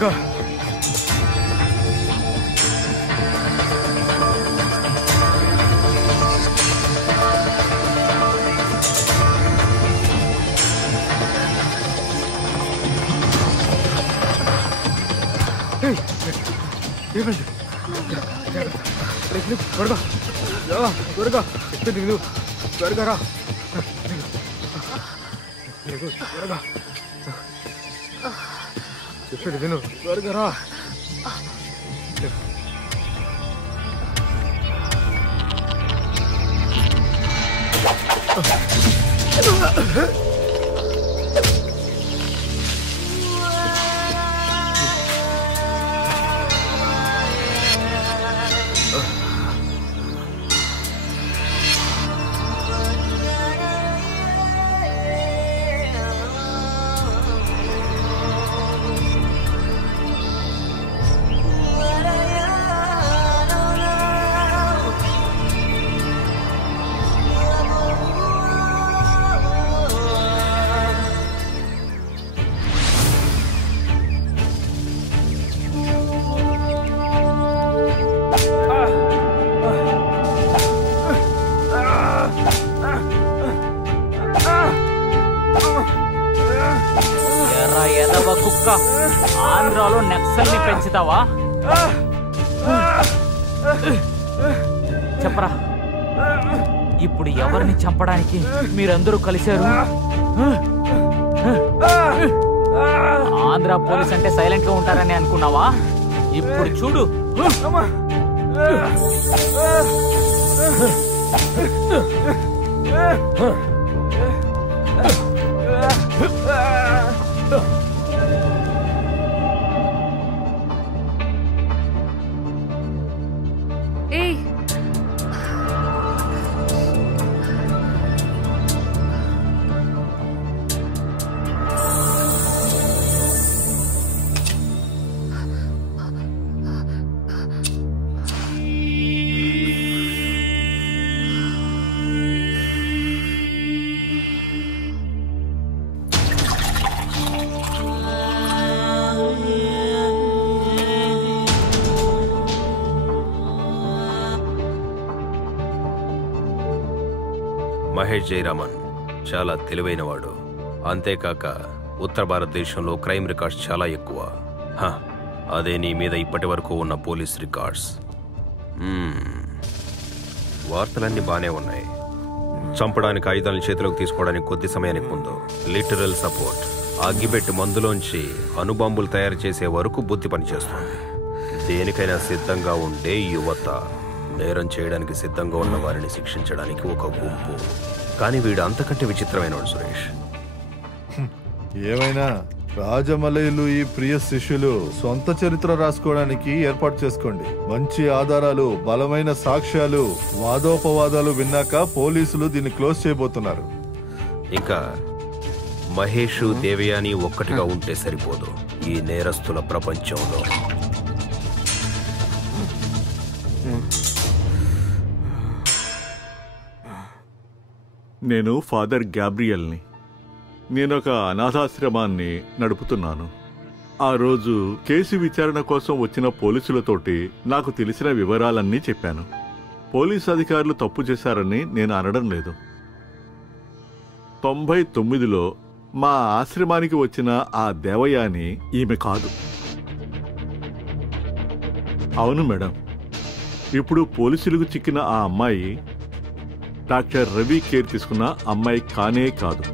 త్వరగా. ఏమైంది? త్వరగా త్వరగా చెప్పింది విను. త్వరగా రా. త్వరగా చెప్పేది విను. త్వరగా రా. కుక్క ఆంధ్రాలో నక్సల్ని పెంచుతావా? చెప్పరా, ఇప్పుడు ఎవరిని చంపడానికి మీరందరూ కలిశారు? ఆంధ్ర పోలీస్ అంటే సైలెంట్ గా ఉంటారని అనుకున్నావా? ఇప్పుడు చూడు. మహేష్ జయరామన్ చాలా తెలివైనవాడు. అంతేకాక ఉత్తర భారతదేశంలో క్రైమ్ రికార్డ్స్ చాలా ఎక్కువ. అదే నీ మీద ఇప్పటి వరకు ఉన్న పోలీస్ రికార్డ్స్. వార్తలన్నీ బానే ఉన్నాయి. చంపడానికి ఆయుధాలను చేతిలోకి తీసుకోవడానికి కొద్ది సమయానికి ముందు లిటరల్ సపోర్ట్, అగ్గిపెట్టి మందులోంచి అణుబాంబులు తయారు చేసే వరకు బుద్ధి పనిచేస్తుంది. దేనికైనా సిద్ధంగా ఉండే యువత, నేరం చేయడానికి సిద్ధంగా ఉన్న వారిని శిక్షించడానికి ఒక గుంపు. కానీ వీడు అంతకంటే విచిత్రమైనవాడు సురేష్. ఏమైనా రాజమలయులు ఈ ప్రియ శిష్యులు సొంత చరిత్ర రాసుకోవడానికి ఏర్పాటు చేసుకోండి. మంచి ఆధారాలు, బలమైన సాక్ష్యాలు, వాదోపవాదాలు విన్నాక పోలీసులు దీన్ని క్లోజ్ చేయబోతున్నారు. ఇంకా మహేష్, దేవయాని ఒక్కటిగా ఉంటే సరిపోదు ఈ నేరస్తుల ప్రపంచంలో. నేను ఫాదర్ గ్యాబ్రియల్ని. నేనొక అనాథాశ్రమాన్ని నడుపుతున్నాను. ఆ రోజు కేసు విచారణ కోసం వచ్చిన పోలీసులతోటి నాకు తెలిసిన వివరాలన్నీ చెప్పాను. పోలీసు అధికారులు తప్పు చేశారని నేను అనడం లేదు. 99లో మా ఆశ్రమానికి వచ్చిన ఆ దేవయాని ఈమె కాదు. అవును మేడం, ఇప్పుడు పోలీసులకు చిక్కిన ఆ అమ్మాయి డాక్టర్ రవి కేర్ తీసుకున్న అమ్మాయి కానే కాదు.